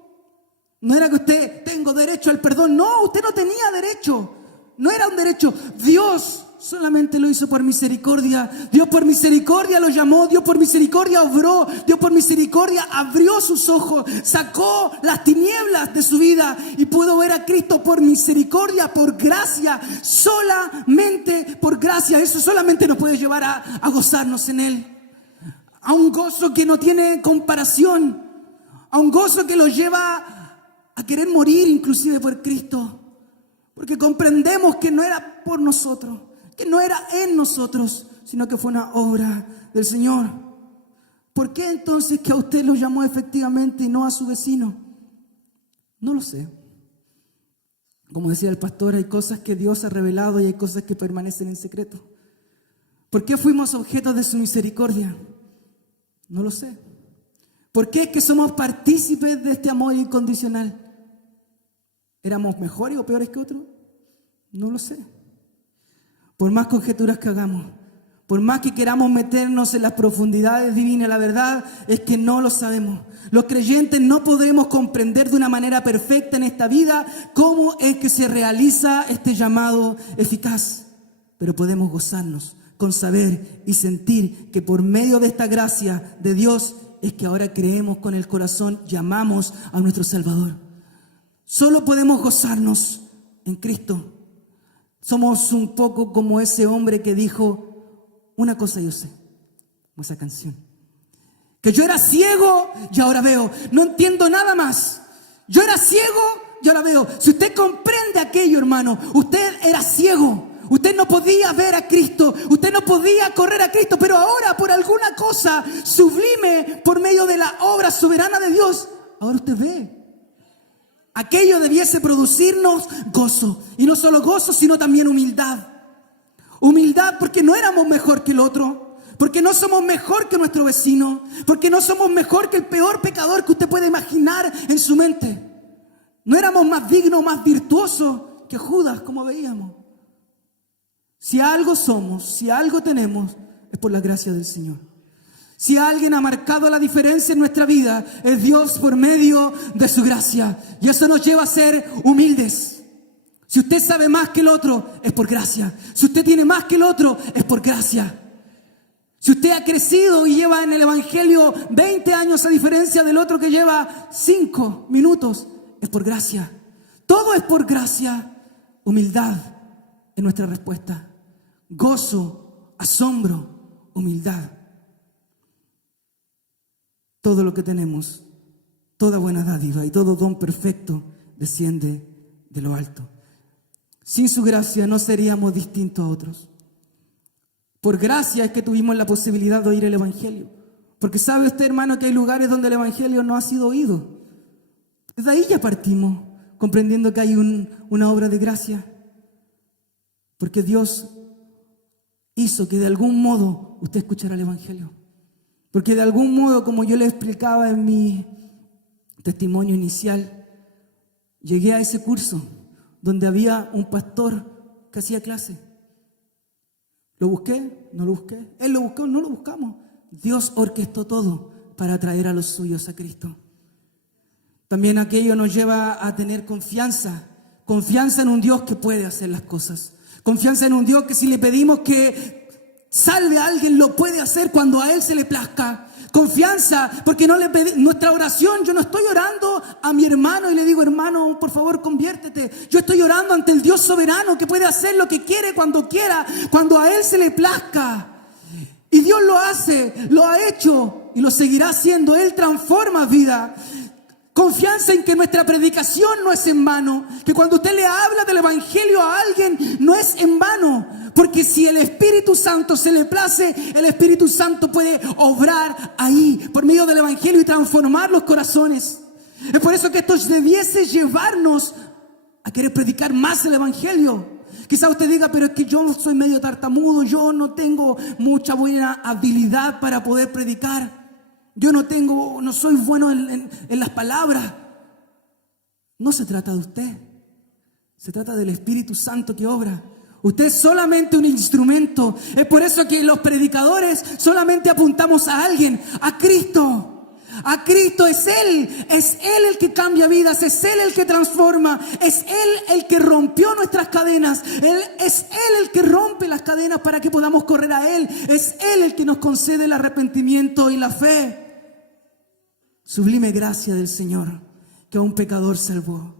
no era que usted tengo derecho al perdón, no, usted no tenía derecho, no era un derecho. Dios solamente lo hizo por misericordia. Dios por misericordia lo llamó, Dios por misericordia obró, Dios por misericordia abrió sus ojos, sacó las tinieblas de su vida y pudo ver a Cristo por misericordia, por gracia, solamente por gracia. Eso solamente nos puede llevar a gozarnos en Él, a un gozo que no tiene comparación, a un gozo que lo lleva a querer morir inclusive por Cristo, porque comprendemos que no era por nosotros, que no era en nosotros, sino que fue una obra del Señor. ¿Por qué entonces que a usted lo llamó efectivamente y no a su vecino? No lo sé. Como decía el pastor, hay cosas que Dios ha revelado y hay cosas que permanecen en secreto. ¿Por qué fuimos objetos de su misericordia? No lo sé. ¿Por qué es que somos partícipes de este amor incondicional? ¿Éramos mejores o peores que otros? No lo sé. Por más conjeturas que hagamos, por más que queramos meternos en las profundidades divinas, la verdad es que no lo sabemos. Los creyentes no podremos comprender de una manera perfecta en esta vida cómo es que se realiza este llamado eficaz. Pero podemos gozarnos con saber y sentir que por medio de esta gracia de Dios es que ahora creemos con el corazón, llamamos a nuestro Salvador. Solo podemos gozarnos en Cristo. Somos un poco como ese hombre que dijo, una cosa yo sé, como esa canción, que yo era ciego y ahora veo, no entiendo nada más. Yo era ciego y ahora veo. Si usted comprende aquello, hermano, usted era ciego. Usted no podía ver a Cristo, usted no podía correr a Cristo, pero ahora por alguna cosa sublime, por medio de la obra soberana de Dios, ahora usted ve. Aquello debiese producirnos gozo, y no solo gozo, sino también humildad. Humildad porque no éramos mejor que el otro, porque no somos mejor que nuestro vecino, porque no somos mejor que el peor pecador que usted puede imaginar en su mente. No éramos más dignos, más virtuosos que Judas, como veíamos. Si algo somos, si algo tenemos, es por la gracia del Señor. Si alguien ha marcado la diferencia en nuestra vida, es Dios por medio de su gracia. Y eso nos lleva a ser humildes. Si usted sabe más que el otro, es por gracia. Si usted tiene más que el otro, es por gracia. Si usted ha crecido y lleva en el Evangelio 20 años a diferencia del otro que lleva 5 minutos, es por gracia. Todo es por gracia. Humildad es nuestra respuesta. Gozo, asombro, humildad. Todo lo que tenemos, toda buena dádiva y todo don perfecto desciende de lo alto. Sin su gracia no seríamos distintos a otros. Por gracia es que tuvimos la posibilidad de oír el Evangelio. Porque sabe usted, hermano, que hay lugares donde el Evangelio no ha sido oído. Desde ahí ya partimos, comprendiendo que hay una obra de gracia. Porque Dios hizo que de algún modo usted escuchara el Evangelio. Porque de algún modo, como yo le explicaba en mi testimonio inicial, llegué a ese curso donde había un pastor que hacía clase. ¿Lo busqué? No lo busqué. Él lo buscó, no lo buscamos. Dios orquestó todo para atraer a los suyos a Cristo. También aquello nos lleva a tener confianza en un Dios que puede hacer las cosas. Confianza en un Dios que si le pedimos que salve a alguien, lo puede hacer cuando a Él se le plazca. Confianza, porque no le pedí, nuestra oración, yo no estoy orando a mi hermano y le digo, hermano, por favor, conviértete. Yo estoy orando ante el Dios soberano que puede hacer lo que quiere, cuando a Él se le plazca. Y Dios lo hace, lo ha hecho y lo seguirá haciendo. Él transforma vida. confianza en que nuestra predicación no es en vano, que cuando usted le habla del Evangelio a alguien no es en vano, porque si el Espíritu Santo se le place, el Espíritu Santo puede obrar ahí por medio del Evangelio y transformar los corazones. Es por eso que esto debiese llevarnos a querer predicar más el Evangelio. Quizá usted diga, pero es que yo soy medio tartamudo, yo no tengo mucha buena habilidad para poder predicar. Yo no soy bueno en las palabras. No se trata de usted. Se trata del Espíritu Santo que obra. Usted es solamente un instrumento. Es por eso que los predicadores solamente apuntamos a alguien, a Cristo. A Cristo. Es Él el que cambia vidas, es Él el que transforma, es Él el que rompió nuestras cadenas, es Él el que rompe las cadenas para que podamos correr a Él, es Él el que nos concede el arrepentimiento y la fe. Sublime gracia del Señor, que a un pecador salvó.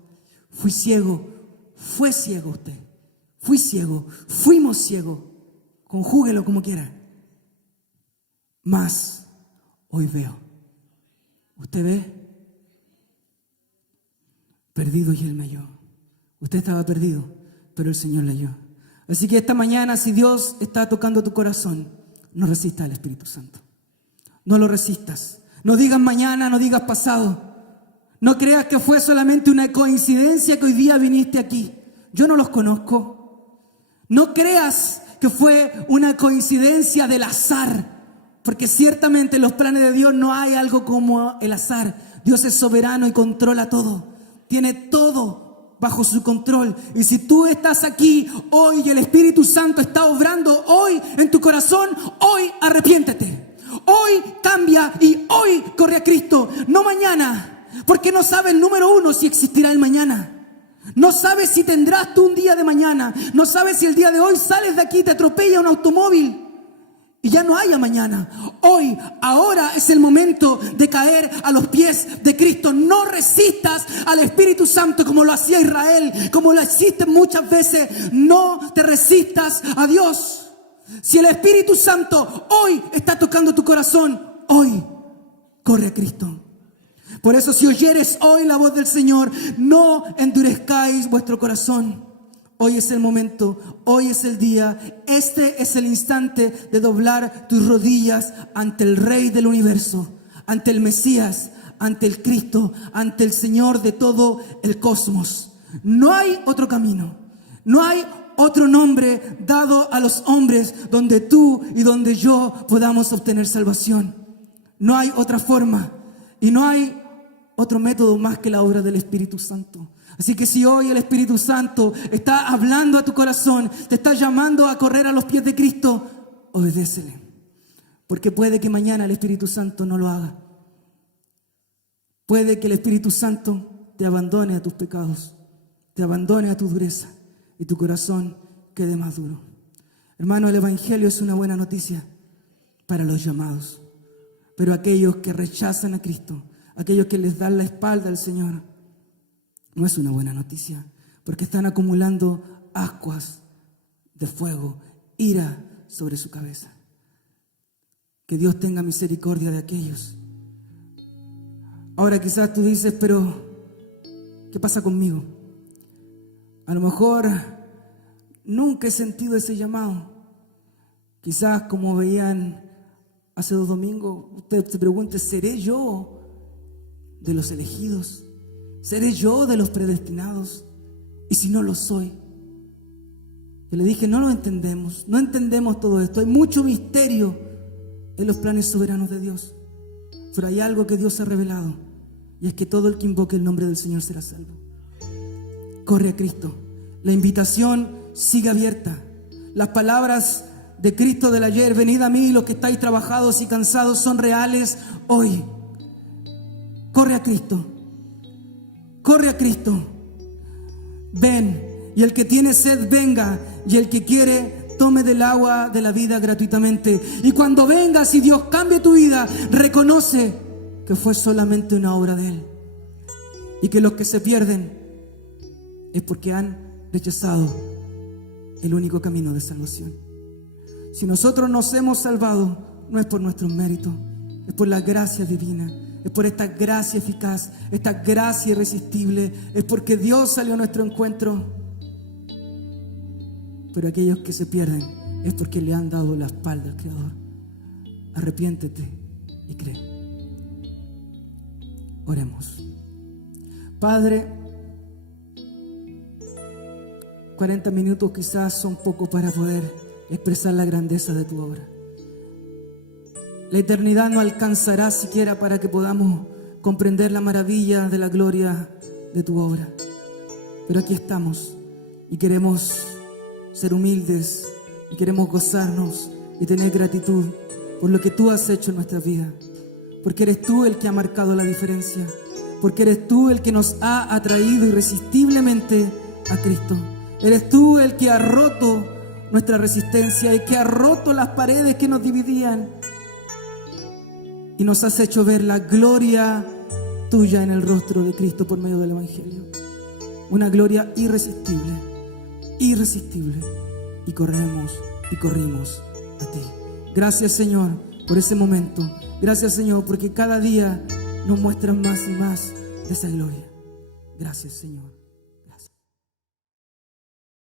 Fui ciego, fue ciego usted, fui ciego, fuimos ciegos, conjúguelo como quiera, mas hoy veo. ¿Usted ve? Perdido y Él me halló. Usted estaba perdido, pero el Señor le halló. Así que esta mañana, si Dios está tocando tu corazón, no resistas al Espíritu Santo. No lo resistas. No digas mañana, no digas pasado. No creas que fue solamente una coincidencia que hoy día viniste aquí. Yo no los conozco. No creas que fue una coincidencia del azar. Porque ciertamente en los planes de Dios no hay algo como el azar. Dios es soberano y controla todo. Tiene todo bajo su control. Y si tú estás aquí hoy y el Espíritu Santo está obrando hoy en tu corazón, hoy arrepiéntete. Hoy cambia y hoy corre a Cristo. No mañana. Porque no sabes, número uno, si existirá el mañana. No sabes si tendrás tú un día de mañana. No sabes si el día de hoy sales de aquí y te atropella un automóvil y ya no haya mañana. Hoy, ahora es el momento de caer a los pies de Cristo. No resistas al Espíritu Santo como lo hacía Israel, como lo hiciste muchas veces. No te resistas a Dios. Si el Espíritu Santo hoy está tocando tu corazón, hoy corre a Cristo. Por eso, si oyeres hoy la voz del Señor, no endurezcáis vuestro corazón. Hoy es el momento, hoy es el día, este es el instante de doblar tus rodillas ante el Rey del universo, ante el Mesías, ante el Cristo, ante el Señor de todo el cosmos. No hay otro camino, no hay otro nombre dado a los hombres donde tú y donde yo podamos obtener salvación. No hay otra forma y no hay otro método más que la obra del Espíritu Santo. Así que si hoy el Espíritu Santo está hablando a tu corazón, te está llamando a correr a los pies de Cristo, obedécele. Porque puede que mañana el Espíritu Santo no lo haga. Puede que el Espíritu Santo te abandone a tus pecados, te abandone a tu dureza y tu corazón quede más duro. Hermano, el Evangelio es una buena noticia para los llamados. Pero aquellos que rechazan a Cristo, aquellos que les dan la espalda al Señor, no es una buena noticia, porque están acumulando ascuas de fuego, ira sobre su cabeza. Que Dios tenga misericordia de aquellos. Ahora quizás tú dices, pero ¿qué pasa conmigo? A lo mejor nunca he sentido ese llamado. Quizás, como veían hace 2 domingos, usted se pregunte, ¿seré yo de los elegidos? ¿Seré yo de los predestinados? Y si no lo soy. Yo le dije, no lo entendemos, no entendemos todo esto. Hay mucho misterio en los planes soberanos de Dios. Pero hay algo que Dios ha revelado, y es que todo el que invoque el nombre del Señor será salvo. Corre a Cristo. La invitación sigue abierta. Las palabras de Cristo del ayer, venid a mí los que estáis trabajados y cansados, son reales hoy. Corre a Cristo. Corre a Cristo. Ven, y el que tiene sed venga, y el que quiere tome del agua de la vida gratuitamente. Y cuando vengas y Dios cambie tu vida, reconoce que fue solamente una obra de Él, y que los que se pierden es porque han rechazado el único camino de salvación. Si nosotros nos hemos salvado, no es por nuestros méritos, es por la gracia divina. es por esta gracia eficaz, esta gracia irresistible, es porque Dios salió a nuestro encuentro. Pero aquellos que se pierden es porque le han dado la espalda al Creador. Arrepiéntete y cree. Oremos. Padre, 40 minutos quizás son poco para poder expresar la grandeza de tu obra. La eternidad no alcanzará siquiera para que podamos comprender la maravilla de la gloria de tu obra. Pero aquí estamos y queremos ser humildes y queremos gozarnos y tener gratitud por lo que tú has hecho en nuestra vida. Porque eres tú el que ha marcado la diferencia. Porque eres tú el que nos ha atraído irresistiblemente a Cristo. Eres tú el que ha roto nuestra resistencia y que ha roto las paredes que nos dividían. Y nos has hecho ver la gloria tuya en el rostro de Cristo por medio del Evangelio. Una gloria irresistible, irresistible. Y corrimos a ti. Gracias, Señor, por ese momento. Gracias, Señor, porque cada día nos muestras más y más de esa gloria. Gracias, Señor.